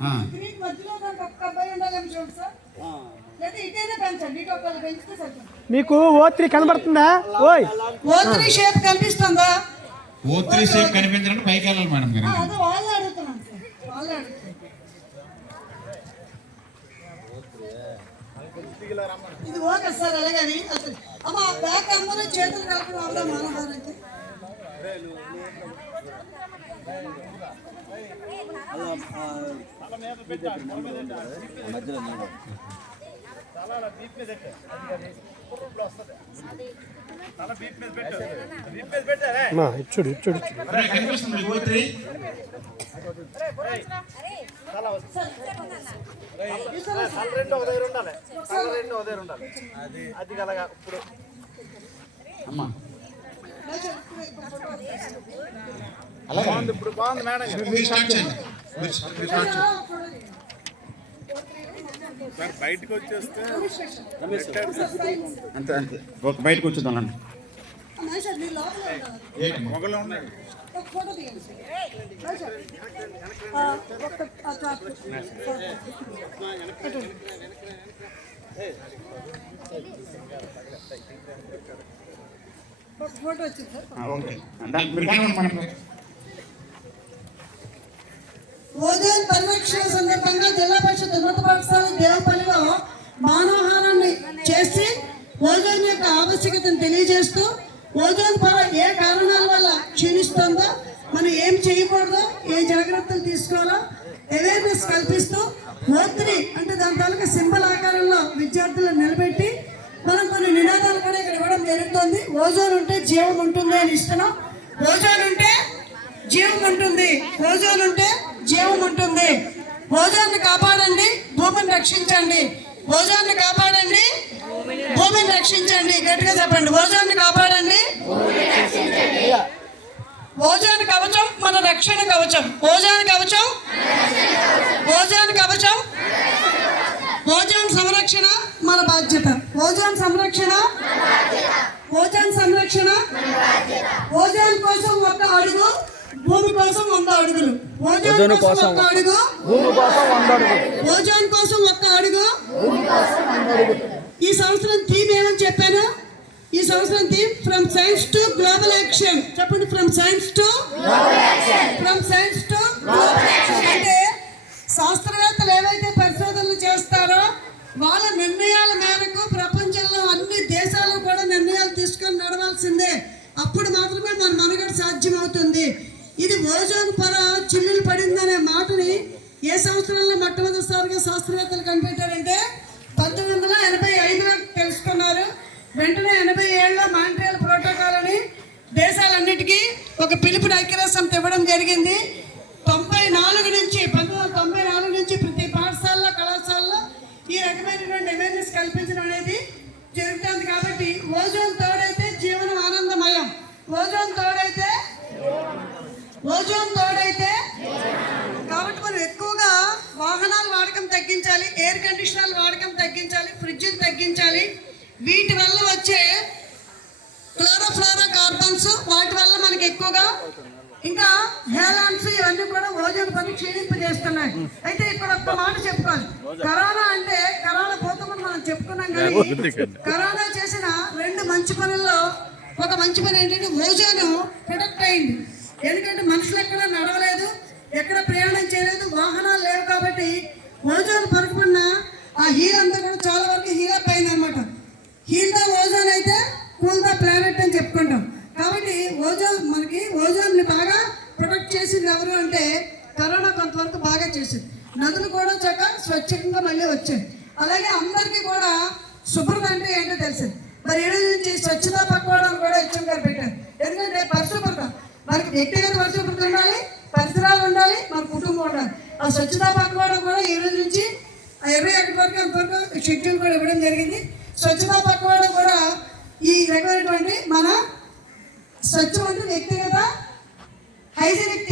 ఆ. స్క్రీన్ మధ్యలో ఒక్క అబ్బాయి ఉండాలని చూడండి సార్. లేదా ఇటైనా పెంచండి ఇటు ఒకళ్ళు పెంచితే సరిపోతుంది. మీకు ఓ త్రీ కనబడుతుందా? ఓయ్. ఓత్రి షేప్ కనిపిస్తుందా? ఓ త్రీ కనిపించాలంటే పైకి వెళ్ళాలి మేడం గారు. ఆ, అదే వాళ్ళే అడుగుతున్నాను సార్. వాళ్ళే అడుగుతున్నాను ఇది ఓకే సార్ అలాగని. అసలు అమ్మ బ్యాక్ అందరూ చేతులు మధ్యలో మా ఇచ్చుడు ఇచ్చుడు ఇచ్చుడు. అరే, కనిపిస్తుంది ఓ త్రీ రెండు ఒక దగ్గర ఉండాలి రెండు ఒక దగ్గర ఉండాలి అది అది కలగా ఇప్పుడు అమ్మా. బాగుంది ఇప్పుడు బాగుంది మేడం గారు. మీరు స్టార్ట్ చేయండి మీరు మీరు స్టార్ట్ చేయండి సార్ బయటకు వచ్చేస్తే అంతే అంతే ఓకే బయటకు వచ్చేద్దాం అండి మహేష్ మీ లోపల ఉండాలి. ఏంటమ్మా మొగలు ఉన్నాయి ఒక ఫోటో వచ్చింది సార్. ఓకే. ఓజోన్ పరిరక్షణ సందర్భంగా జిల్లా పరిషత్ ఉన్నత పాఠశాల దేవపల్లిలో మానవహారాన్ని చేసి ఓజోన్ యొక్క ఆవశ్యకతను తెలియజేస్తూ ఓజోన్ పొర ఏ కారణాల వల్ల క్షీణిస్తుందో మనం ఏం చేయకూడదో ఏ జాగ్రత్తలు తీసుకోవాలో అవేర్నెస్ కల్పిస్తూ ఓత్రి అంటే దాని తాలూకా సింబల్ ఆకారంలో విద్యార్థులను నిలబెట్టి మనం కొన్ని నినాదాలు కూడా ఇక్కడ ఇవ్వడం జరుగుతుంది ఓజోన్ ఉంటే జీవం చేస్తున్నాం. ఓజోన్ ఉంటే జీవం ఉంటుంది. ఓజోన్ ఉంటే జీవం ఉంటుంది. ఓజోన్ కాపాడండి భూమిని రక్షించండి. ఓజోన్ కాపాడండి భూమిని రక్షించండి. గట్టిగా చెప్పండి ఓజోన్ కాపాడండి ఓజోన్ కవచం మన రక్షణ కవచం. ఓజోన్ కవచం ఓజోన్ కవచం. ఓజోన్ సంరక్షణ మన బాధ్యత. ఓజోన్ సంరక్షణ ఓజోన్ సంరక్షణ ఓజోన్ కోసం ఒక అడుగు భూమి కోసం వంద అడుగులు. ఓజోన్ కోసం ఒక అడుగు. భూమి కోసం వంద అడుగు ఓజోన్ కోసం ఒక్క అడుగు. ఈ సంవత్సరం థీమ్ ఏమని చెప్పాను? ఈ సంవత్సరం theme from science to global action చెప్పండి from science to from science to global action అంటే శాస్త్రవేత్తలు ఏవైతే పరిశోధనలు చేస్తారో వాళ్ళ నిర్ణయాల ఇది ఓజోన్ పొర చిల్లులు పడిందనే మాటని ఏ సంవత్సరంలో మొట్టమొదటిసారిగా శాస్త్రవేత్తలు కనిపెట్టారంటే పంతొమ్మిది వందల ఎనభై ఐదులో తెలుసుకున్నారు. వెంటనే ఎనభై ఏళ్ళలో మాంట్రియల్ ప్రోటోకాల్ అని దేశాలన్నిటికీ ఒక పిలుపుని ఐక్యరాష్ట్రం ఇవ్వడం జరిగింది. తగ్గించాలి ఎయిర్ కండిషనర్ వాడకం తగ్గించాలి ఫ్రిడ్జ్లు తగ్గించాలి. వీటి వల్ల వచ్చే క్లోరోఫ్లోరో కార్బన్స్ వాటి వల్ల మనకి ఎక్కువగా ఇంకా హేలాన్స్ ఇవన్నీ కూడా ఓజోన్ పని క్షీణింపు చేస్తున్నాయి. అయితే ఇక్కడ ఒక్క మాట చెప్పుకోవాలి. కరోనా అంటే కరోనా పోతామని మనం చెప్పుకున్నాం కానీ కరోనా చేసిన రెండు మంచి పనుల్లో ఒక మంచి పని ఏంటంటే ఓజోన్ ప్రొడక్ట్ అయింది. ఎందుకంటే మనుషులు ఎక్కడ నడవలేదు ఎక్కడ ప్రయాణం చేయలేదు వాహనాలు లేవు కాబట్టి ఓజోన్ పరకున్న ఆ హీల్ అంతా కూడా చాలా వరకు హీల్ అప్ అయింది అనమాట హీల్ ద ఓజోన్ అయితే కూల్ ద ప్లానెట్ అని చెప్పుకుంటాం. కాబట్టి ఓజోన్ మనకి ఓజోన్ని బాగా ప్రొటెక్ట్ చేసింది ఎవరు అంటే కరోనా కొంతవరకు బాగా చేసింది. నదులు కూడా చక్క స్వచ్ఛంగా మళ్ళీ వచ్చాయి. అలాగే అందరికీ కూడా శుభ్రత అంటే ఏంటో తెలిసింది మరి ఈ రోజు నుంచి స్వచ్ఛతా పక్వాడం కూడా హెచ్ఎం గారు పెట్టారు. ఎందుకంటే పరిశుభ్రత. మనకి వ్యక్తిగత పరిశుభ్రత ఉండాలి పరిసరాలు ఉండాలి మన కుటుంబం ఉండాలి. ఆ స్వచ్ఛతా పక్వాడం కూడా ఈ రోజు నుంచి ఆ ఇరవై ఒకటి వరకు అంతవరకు షెడ్యూల్ కూడా ఇవ్వడం జరిగింది. స్వచ్ఛతా పక్వాడం కూడా ఈ రకమైనటువంటి మన స్వచ్ఛమైన వ్యక్తిగత హైజీనిక్